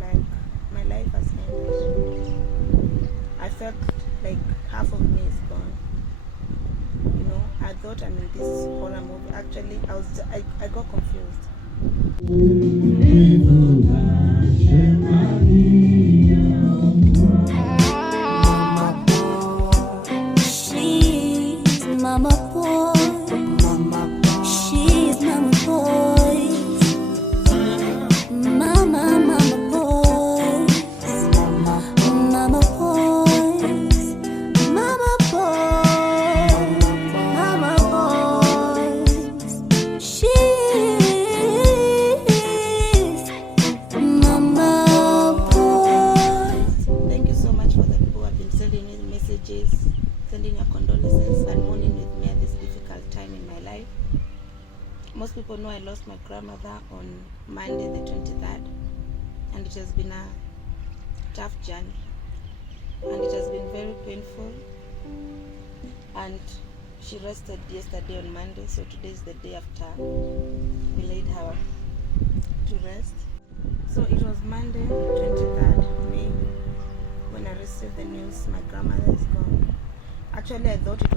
like my life has ended. I felt like half of me is gone. I thought I'm in this horror movie. Actually, I got confused. She's mama boy. She's mama boys. Mama boys. Mama boys. Mama boys. Mama boys. She's mama boys. Thank you so much for the people who have been sending me messages, sending your condolences and mourning with me at this difficult time in my life. Most people know I lost my grandmother on Monday the 23rd, and it has been a tough journey, and it has been very painful, and she rested yesterday on Monday, so today is the day after we laid her to rest. So it was Monday 23rd May when I received the news my grandmother is gone. Actually, I thought it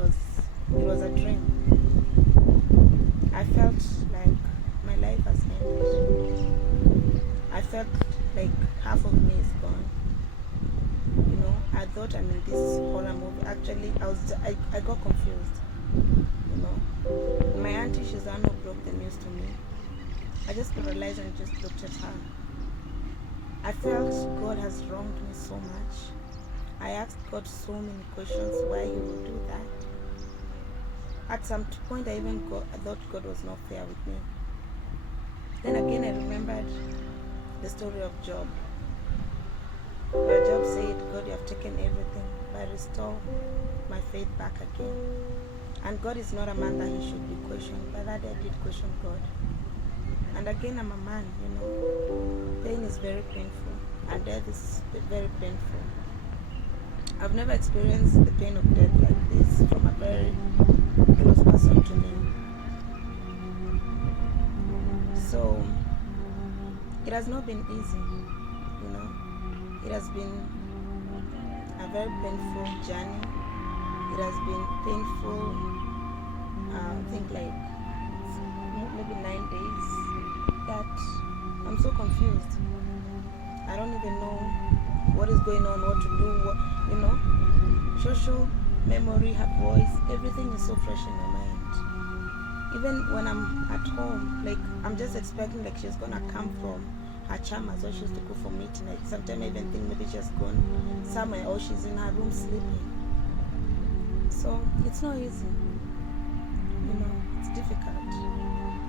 was a dream. I felt like my life has ended. I felt like half of me is gone. I thought I'm in this horror movie. Actually, I got confused. My auntie Shizano broke the news to me. I just realized and just looked at her. I felt God has wronged me so much. I asked God so many questions why He would do that. At some point, I thought God was not fair with me. Then again, I remembered the story of Job. Where Job said, God, you have taken everything, but restore my faith back again. And God is not a man that He should be questioned. But that day I did question God. And again, I'm a man, Pain is very painful, and death is very painful. I've never experienced the pain of death like this from a very close person to me. So it has not been easy, It has been a very painful journey. It has been painful, I think like maybe 9 days that I'm so confused. I don't even know what is going on, what to do, social memory, her voice, everything is so fresh in my mind. Even when I'm at home, like I'm just expecting like she's gonna come from her chamas or she used to go for meeting. Like sometimes I even think maybe she's gone somewhere or she's in her room sleeping. So it's not easy, it's difficult.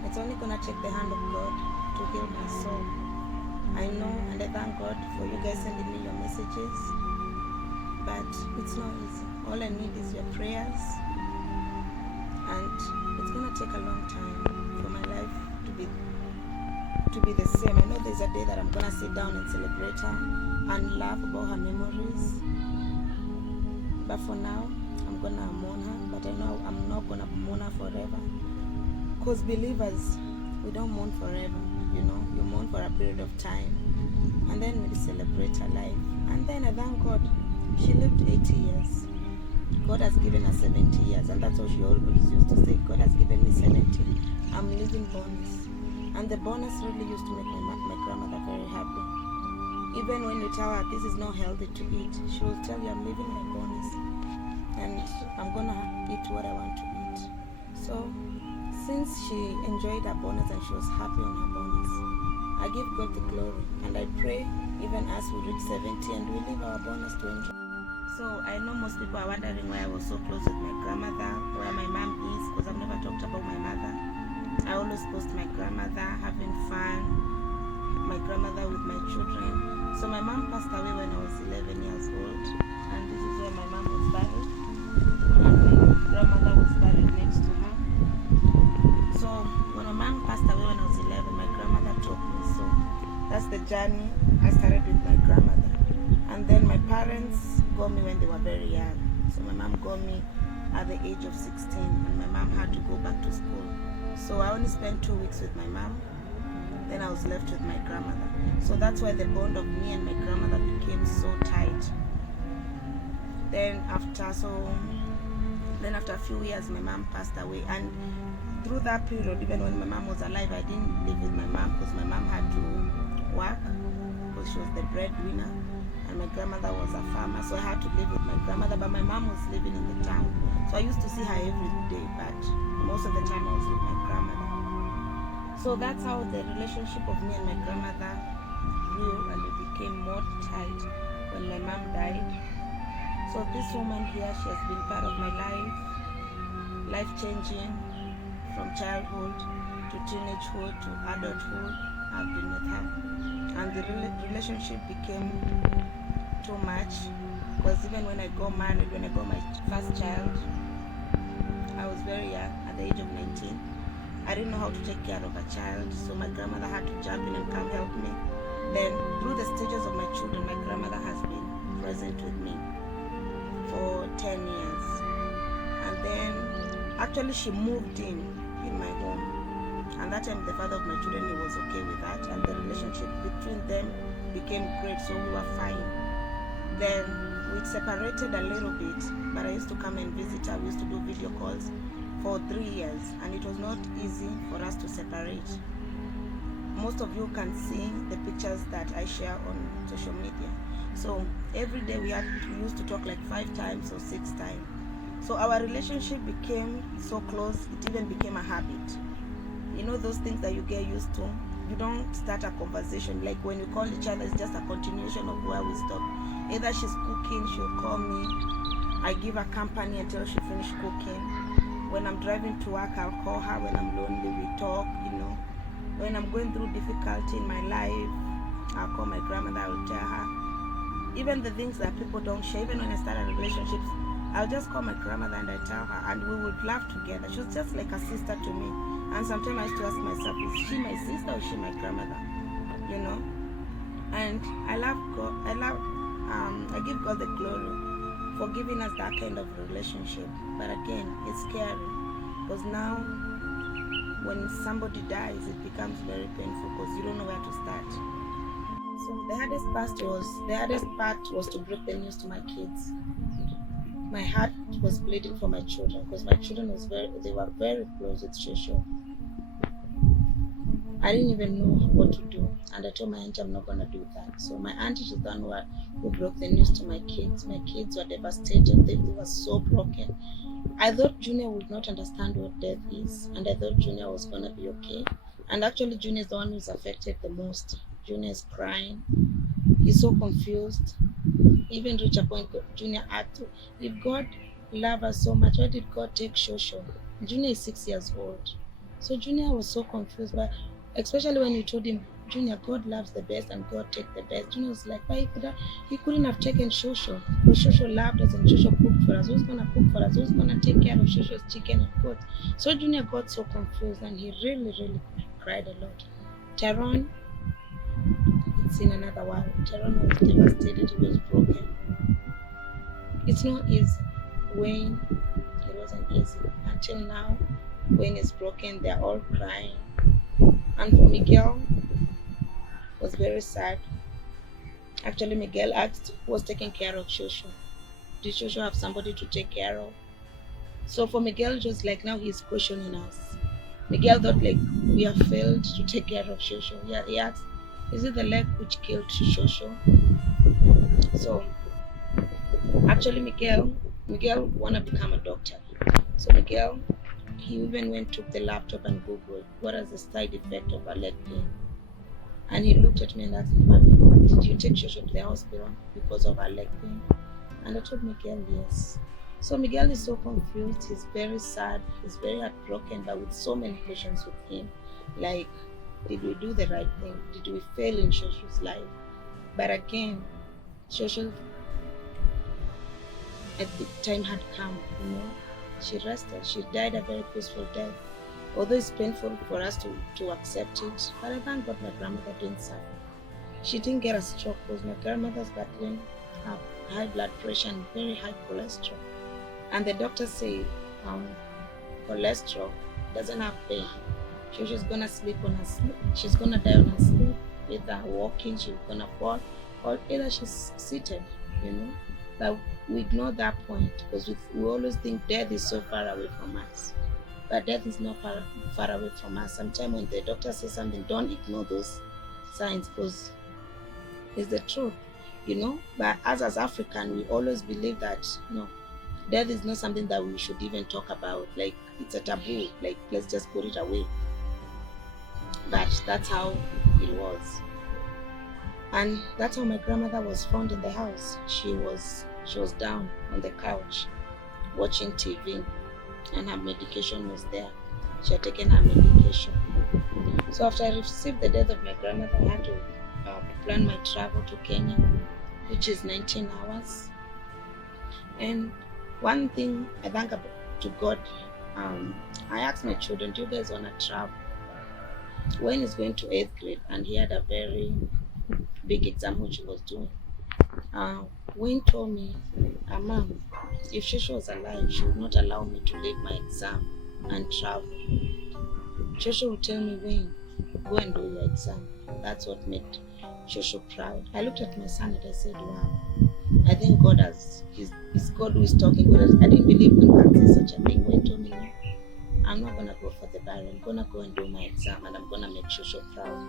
It's only gonna take the hand of God to heal my soul. I know, and I thank God for you guys sending me your messages, but it's not easy. All I need is your prayers, and it's gonna take a long time for my life to be the same. I know there's a day that I'm gonna sit down and celebrate her and laugh about her memories, but for now I'm gonna mourn her. But I know I'm not gonna mourn her forever, because believers, we don't mourn forever. You mourn for a period of time, and then we celebrate her life. And then I thank God, she lived 80 years. God has given her 70 years, and that's what she always used to say. God has given me 70. I'm living bonus. And the bonus really used to make my grandmother very happy. Even when you tell her this is not healthy to eat, she will tell you I'm living my bonus, and I'm gonna eat what I want to eat. So since she enjoyed her bonus and she was happy on her bonus, I give God the glory, and I pray even as we reach 70 and we leave our bonus to enjoy. So I know most people are wondering why I was so close with my grandmother, where my mom is, because I've never talked about my mother. I always post my grandmother having fun, my grandmother with my children. So my mom passed away when I was 11 years old, and this is where my mom was buried, and my grandmother was buried next to her. So when my mom passed away when I was 11, my grandmother took me. So that's the journey I started with my grandmother. And then my parents got me when they were very young. So my mom got me at the age of 16, and my mom had to go back to school. So I only spent 2 weeks with my mom, then I was left with my grandmother. So that's why the bond of me and my grandmother became so tight. Then after a few years, my mom passed away, and through that period, even when my mom was alive, I didn't live with my mom because my mom had to work because she was the breadwinner, and my grandmother was a farmer, so I had to live with my grandmother. But my mom was living in the town, so I used to see her every day, but most of the time I was with my grandmother. So that's how the relationship of me and my grandmother grew, and it became more tight when my mom died. So this woman here, she has been part of my life changing from childhood to teenagehood to adulthood. I've been with her, and the relationship became too much, because even when I got married, when I got my first child, I was very young, at the age of 19. I didn't know how to take care of a child, so my grandmother had to jump in and come help me. Then through the stages of my children, my grandmother has been present with me for 10 years. And then actually she moved in my home, and that time the father of my children, he was okay with that, and the relationship between them became great, so we were fine. Then we separated a little bit, but I used to come and visit her. We used to do video calls for 3 years, and it was not easy for us to separate. Most of you can see the pictures that I share on social media. So every day we used to talk like 5 times or 6 times. So our relationship became so close, it even became a habit. You know those things that you get used to? You don't start a conversation. Like when we call each other, it's just a continuation of where we stopped. Either she's cooking, she'll call me. I give her company until she finished cooking. When I'm driving to work, I'll call her. When I'm lonely, we talk, When I'm going through difficulty in my life, I'll call my grandmother, I will tell her. Even the things that people don't share, even when I started relationships, I'll just call my grandmother and I tell her, and we would laugh together. She was just like a sister to me. And sometimes I used to ask myself, is she my sister or is she my grandmother? And I love God. I give God the glory for giving us that kind of relationship. But again, it's scary, because now when somebody dies, it becomes very painful because you don't know where to start. So the hardest part was to break the news to my kids. My heart was bleeding for my children, because my children they were very close with Shosho. I didn't even know what to do, and I told my auntie I'm not gonna do that. So my auntie is the one who broke the news to my kids. My kids were devastated. They were so broken. I thought Junior would not understand what death is, and I thought Junior was gonna be okay. And actually, Junior is the one who's affected the most. Junior is crying. He's so confused. Even reach a point, Junior had to. If God loved us so much, why did God take Shosho? Junior is 6 years old. So Junior was so confused, but especially when you told him, Junior, God loves the best and God take the best. Junior was like, why he couldn't have taken Shosho? Because Shosho loved us and Shosho cooked for us. Who's gonna cook for us? Who's gonna take care of Shosho's chicken and goat? So Junior got so confused and he really, really cried a lot. Tyrone, it's in another world. Tyrone was devastated, he was broken. It's not easy. Wayne, it wasn't easy. Until now, Wayne is broken, they're all crying. And for Miguel, it was very sad. Actually, Miguel asked who was taking care of Shosho. Did Shosho have somebody to take care of? So for Miguel, it was like now he's questioning us. Miguel thought like we have failed to take care of Shosho. Yeah, he asked, is it the leg which killed Shosho? So actually Miguel wanna become a doctor. So Miguel, he even went, took the laptop and Googled what is the side effect of a leg pain. And he looked at me and asked me, Mommy, did you take Shosho to the hospital because of her leg pain? And I told Miguel, yes. So Miguel is so confused, he's very sad, he's very heartbroken, but with so many questions with him. Like, did we do the right thing? Did we fail in Shosho's life? But again, Shosho, at the time had come, She rested. She died a very peaceful death. Although it's painful for us to accept it, but I thank God my grandmother didn't suffer. She didn't get a stroke because my grandmother's battling high blood pressure and very high cholesterol. And the doctors say cholesterol doesn't have pain. Shosho's gonna sleep on her sleep. She's gonna die on her sleep. Either walking, she's gonna fall, or either she's seated. You know, but we ignore that point because we always think death is so far away from us. But death is not far away from us. Sometimes when the doctor says something, don't ignore those signs because it's the truth, you know. But us as African, we always believe that no, death is not something that we should even talk about. Like it's a taboo. Like let's just put it away. But that's how it was. And that's how my grandmother was found in the house. She was down on the couch watching TV, and her medication was there. She had taken her medication. So after I received the death of my grandmother, I had to plan my travel to Kenya, which is 19 hours. And one thing I thank to God, I asked my children, do you guys want to travel? Wayne is going to 8th grade, and he had a very big exam which he was doing. Wayne told me, Mom, if Shosho was alive, she would not allow me to leave my exam and travel. Shosho would tell me, Wayne, go and do your exam. That's what made Shosho proud. I looked at my son and I said, wow, I think God is God who is talking. I didn't believe when God says such a thing. Wayne told me, no, I'm not going to go for the bar. I'm going to go and do my exam, and I'm going to make Shosho proud.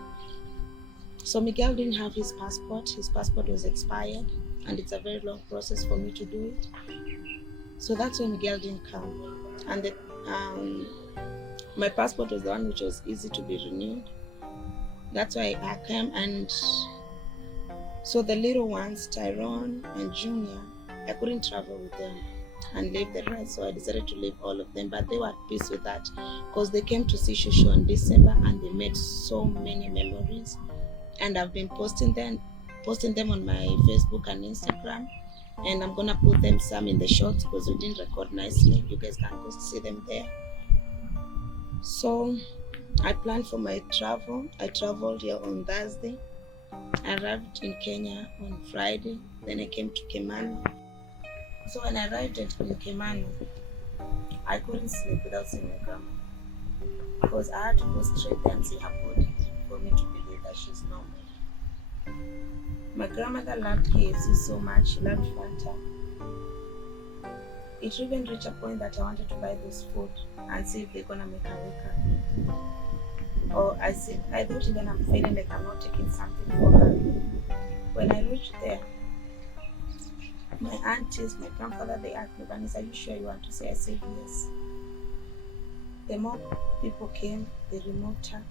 So Miguel didn't have his passport. His passport was expired, and it's a very long process for me to do it. So that's when Miguel didn't come. And my passport was the one which was easy to be renewed. That's why I came. And so the little ones, Tyrone and Junior, I couldn't travel with them and leave the rest. So I decided to leave all of them. But they were at peace with that because they came to see Shosho in December, and they made so many memories. And I've been posting them on my Facebook and Instagram, and I'm gonna put them some in the shorts because we didn't record nicely. You guys can go see them there. So I planned for my travel. I traveled here on Thursday. I arrived in Kenya on Friday. Then I came to Kimano. So when I arrived in Kimano, I couldn't sleep without seeing my grandma because I had to go straight there and see her body for me to believe that she's normal. My grandmother loved KFC so much. She loved Fanta. It even reached a point that I wanted to buy this food and see if they're gonna make her wake up. Or I thought even I'm feeling like I'm not taking something for her. When I reached there, my aunties, my grandfather, they asked me, Vanessa, are you sure you want to say? I said yes. The more people came, they removed her.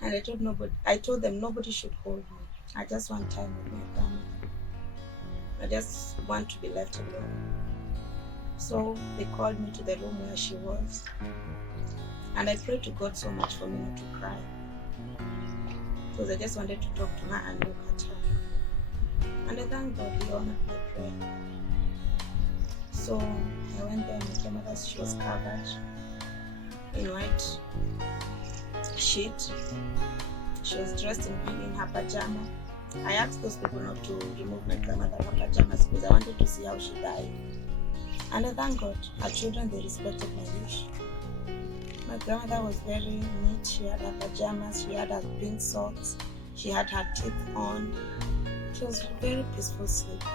And I told them nobody should hold me. I just want time with my grandma. I just want to be left alone. So they called me to the room where she was. And I prayed to God so much for me not to cry. Because I just wanted to talk to her and look at her. And I thank God He honored my prayer. So I went there, my grandmother, she was covered in white sheet. She was dressed in her pajama. I asked those people not to remove my grandmother from pajamas because I wanted to see how she died. And I thank God, her children, they respected my wish. My grandmother was very neat. She had her pajamas, she had her pink socks, she had her teeth on. She was very peaceful sleeping.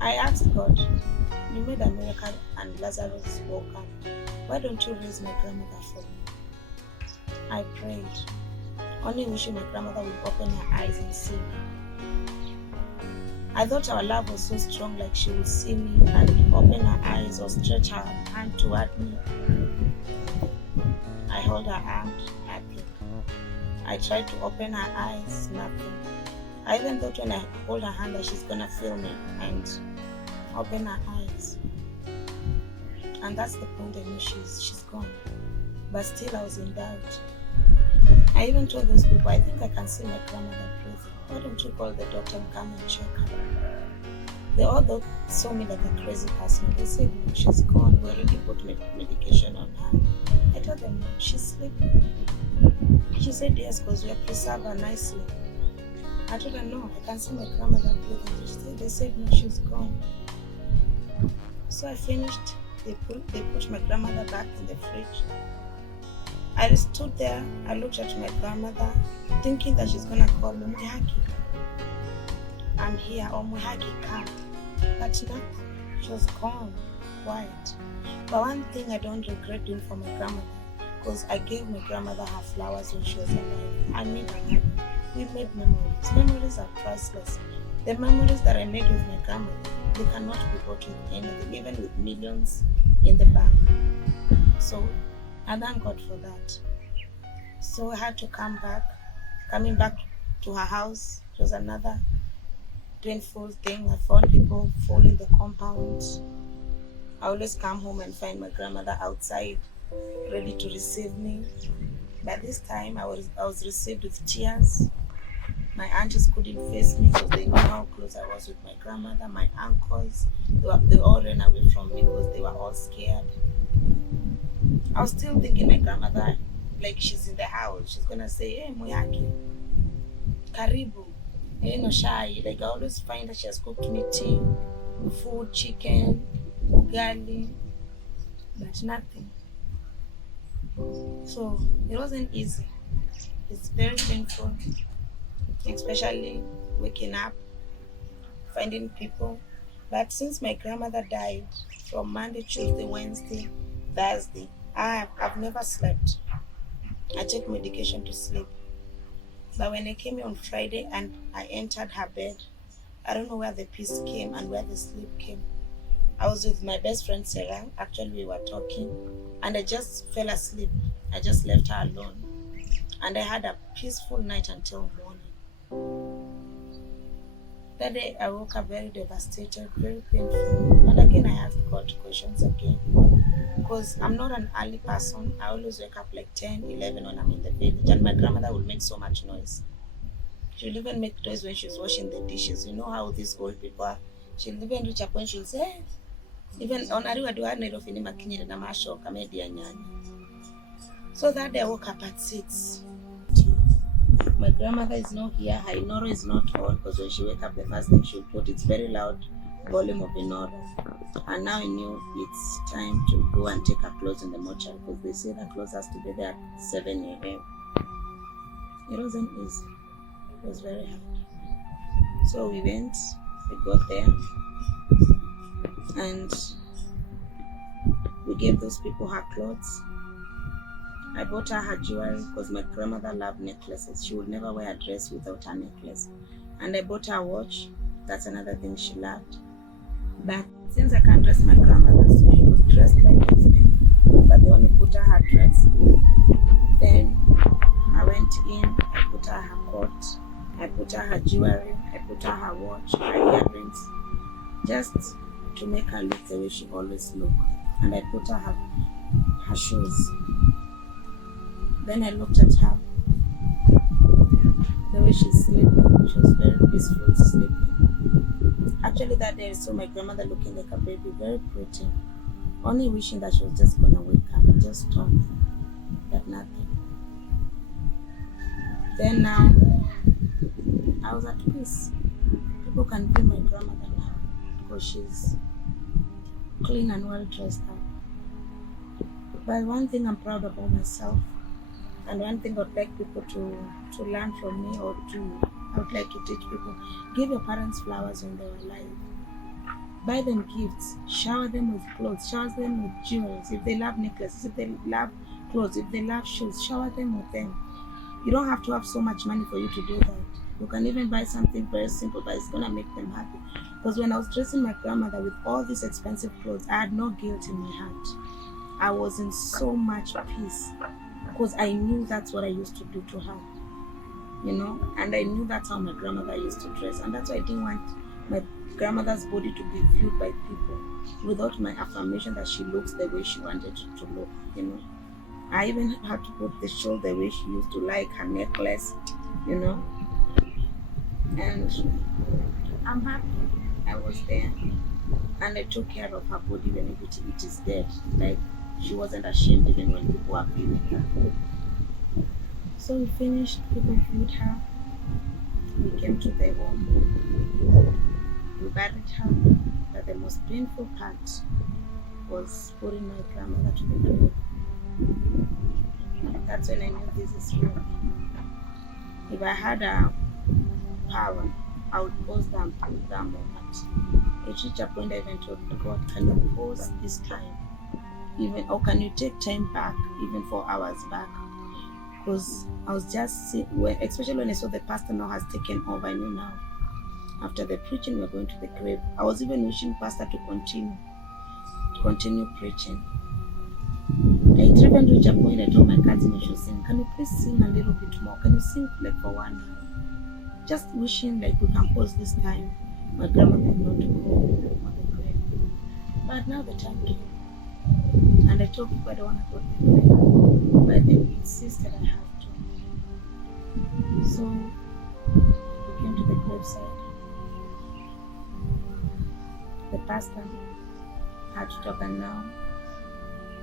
I asked God, you made a miracle and Lazarus woke up. Why don't you raise my grandmother for me? I prayed, only wishing my grandmother would open her eyes and see me. I thought our love was so strong, like she would see me and open her eyes or stretch her hand toward me. I held her hand, nothing. I tried to open her eyes, nothing. I even thought when I hold her hand that she's gonna feel me and open her eyes. And that's the point I knew she's gone. But still I was in doubt. I even told those people, I think I can see my grandmother breathing. Why don't you call the doctor and come and check her? They all saw me like a crazy person. They said, no, she's gone. We already put medication on her. I told them, no, she's sleeping. She said yes, because we have preserved her nicely. I told her, no, I can see my grandmother breathing. They said, no, she's gone. So I finished they put my grandmother back in the fridge. I just stood there, I looked at my grandmother, thinking that she's gonna call me, Mwihaki, I'm here, or Mwihaki, come. But no, she was gone, quiet. But one thing I don't regret doing for my grandmother, because I gave my grandmother her flowers when she was alive. I made her happy. We made memories. Memories are priceless. The memories that I made with my grandmother, they cannot be bought with anything, even with millions in the bank. So I thank God for that. So I had to come back. Coming back to her house, it was another painful thing. I found people full in the compound. I always come home and find my grandmother outside, ready to receive me. But this time I was received with tears. My aunties couldn't face me because they knew how close I was with my grandmother. My uncles, they all ran away from me because they were all scared. I was still thinking my grandmother, like she's in the house, she's gonna say, hey Mwihaki, karibu, hey no shy. Like I always find that she has cooked me tea, food, chicken, ugali, but nothing. So it wasn't easy. It's very painful, especially waking up, finding people. But since my grandmother died from Monday, Tuesday, Wednesday, Thursday, I've never slept. I take medication to sleep. But when I came here on Friday and I entered her bed, I don't know where the peace came and where the sleep came. I was with my best friend Sarah. Actually, we were talking and I just fell asleep. I just left her alone. And I had a peaceful night until morning. That day I woke up very devastated, very painful. But again, I asked God questions again. Because I'm not an early person. I always wake up like 10, 11 when I'm in the village. And my grandmother will make so much noise. She'll even make noise when she's washing the dishes. You know how these old people are. She'll even reach a point, she'll say, hey. Even on Ariwa Duane of Inima Kinyere Namasho, Kamedia Nyani. So that day I woke up at 6. My grandmother is not here. Her Inoro is not on because when she wake up, the first thing she'll put it's very loud volume of Inoro. And now I knew it's time to go and take her clothes in the mortuary because they say the clothes has to be there at 7 a.m. It wasn't easy. It was very hard. So we went, we got there, and we gave those people her clothes. I bought her jewelry because my grandmother loved necklaces. She would never wear a dress without a necklace. And I bought her a watch. That's another thing she loved. But since I can't dress my grandmother, so she was dressed by the women, but they only put her dress. Then I went in, I put her coat, I put her jewelry, I put her watch, her earrings, just to make her look the way she always looked. And I put her shoes. Then I looked at her, the way she's sleeping. She was very peaceful sleeping. Actually that day I saw my grandmother looking like a baby, very pretty. Only wishing that she was just gonna wake up and just talk, but nothing. Then now, I was at peace. People can feel my grandmother now because she's clean and well dressed up. But one thing I'm proud about myself, and one thing I'd like people to learn from me or I would like to teach people, give your parents flowers when they were alive. Buy them gifts, shower them with clothes, shower them with jewelry. If they love necklaces, if they love clothes, if they love shoes, shower them with them. You don't have to have so much money for you to do that. You can even buy something very simple, but it's gonna make them happy. Because when I was dressing my grandmother with all these expensive clothes, I had no guilt in my heart. I was in so much peace because I knew that's what I used to do to her, you know, and I knew that's how my grandmother used to dress, and that's why I didn't want my grandmother's body to be viewed by people without my affirmation that she looks the way she wanted to look, you know. I even had to put the shawl the way she used to like, her necklace, you know, and I'm happy I was there, and I took care of her body when it is dead. Like, she wasn't ashamed even when people were feeling her. So we finished, people viewed her, we came to the home, we buried her, but the most painful part was putting my grandmother to the grave. That's when I knew this is real. If I had a power, I would pause that moment. It reached a point I even told God, can you pause this time? Even, or can you take time back, even 4 hours back? Because I was just, especially when I saw the pastor now has taken over, I knew now. After the preaching, we're going to the grave. I was even wishing pastor to continue preaching. I even reached a point I told my cousin I should sing. Can you please sing a little bit more? Can you sing like for 1 hour? Just wishing like we can pause this time. My grandmother is not to go on the grave. But now the time came. And I told people I don't want to go to the grave. But they insisted I have to. So we came to the graveside. The pastor had to talk, and now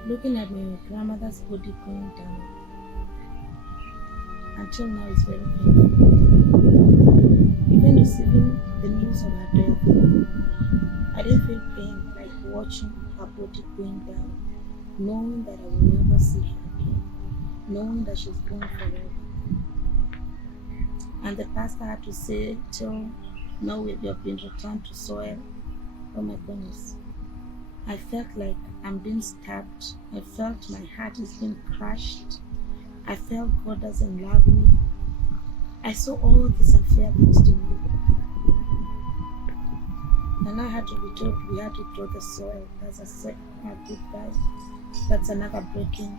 looking at my grandmother's body going down, until now it's very painful. Even receiving the news of her death, I didn't feel pain like watching her body going down, knowing that I will never see her again, knowing that she's gone forever. And the pastor had to say, till now you have been returned to soil. Oh my goodness. I felt like I'm being stabbed. I felt my heart is being crushed. I felt God doesn't love me. I saw all these unfair things to me. And I had to be told we had to throw the soil. That's a second goodbye. That's another breaking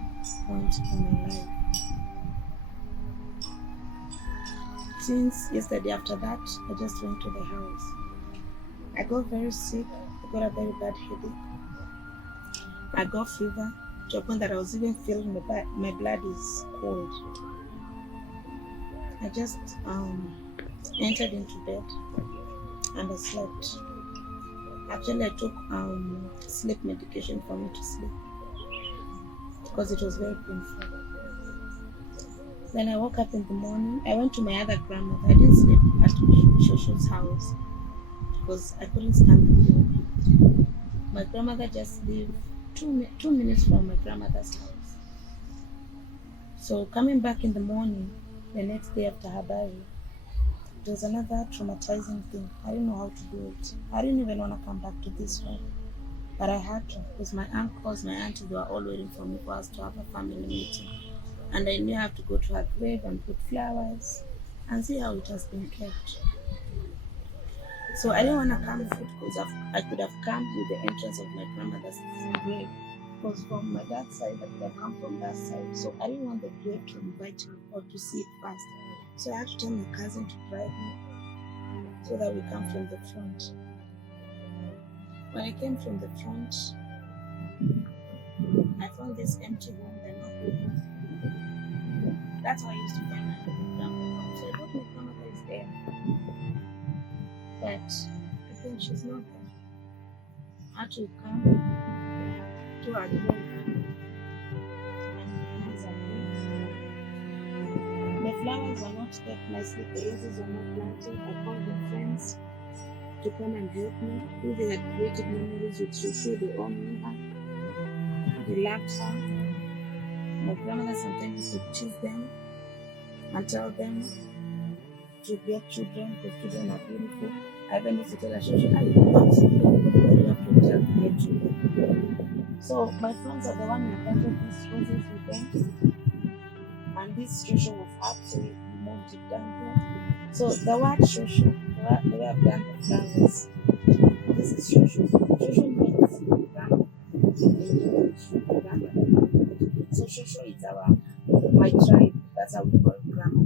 point in my life. Since yesterday after that, I just went to the house. I got very sick. I got a very bad headache. I got fever to a point that I was even feeling my blood is cold. I just entered into bed and I slept. Actually, I took sleep medication for me to sleep because it was very painful. Then I woke up in the morning. I went to my other grandmother. I didn't sleep at Shosho's house because I couldn't stand the pain. My grandmother just lived 2 minutes from my grandmother's house. So coming back in the morning, the next day after her burial, it was another traumatizing thing. I didn't know how to do it. I didn't even want to come back to this one. But I had to, because my uncles, my aunties, they were all waiting for me for us to have a family meeting. And I knew I have to go to her grave and put flowers and see how it has been kept. So I didn't want to come with it because I could have come with the entrance of my grandmother's grave. Because from my dad's side, I could have come from that side. So I didn't want the grave to invite me or to see it first. So I had to tell my cousin to drive me so that we come from the front. When I came from the front, I found this empty room. They're not open. That's how I used to find my grandmother. So I thought my grandmother is there. But I think she's not there. I had to come to her grave. And these are grave. The flowers were not kept nicely. The roses were not planted. I called my friends to come and help me. Who they had created memories with Shushu. They all knew her. They loved her. My grandmother sometimes used to tease them and tell them to get children because children are beautiful. I even used to tell her, Shushu, I love children, but you have to tell to get children. So my friends are the one who planted these roses with them. And this Shushu was up, so we moved it down here. So the word Shushu, the way I've done the flowers, this is Shushu. Shushu means grandma in English, grandma. So Shushu is my tribe. That's how we call grandma.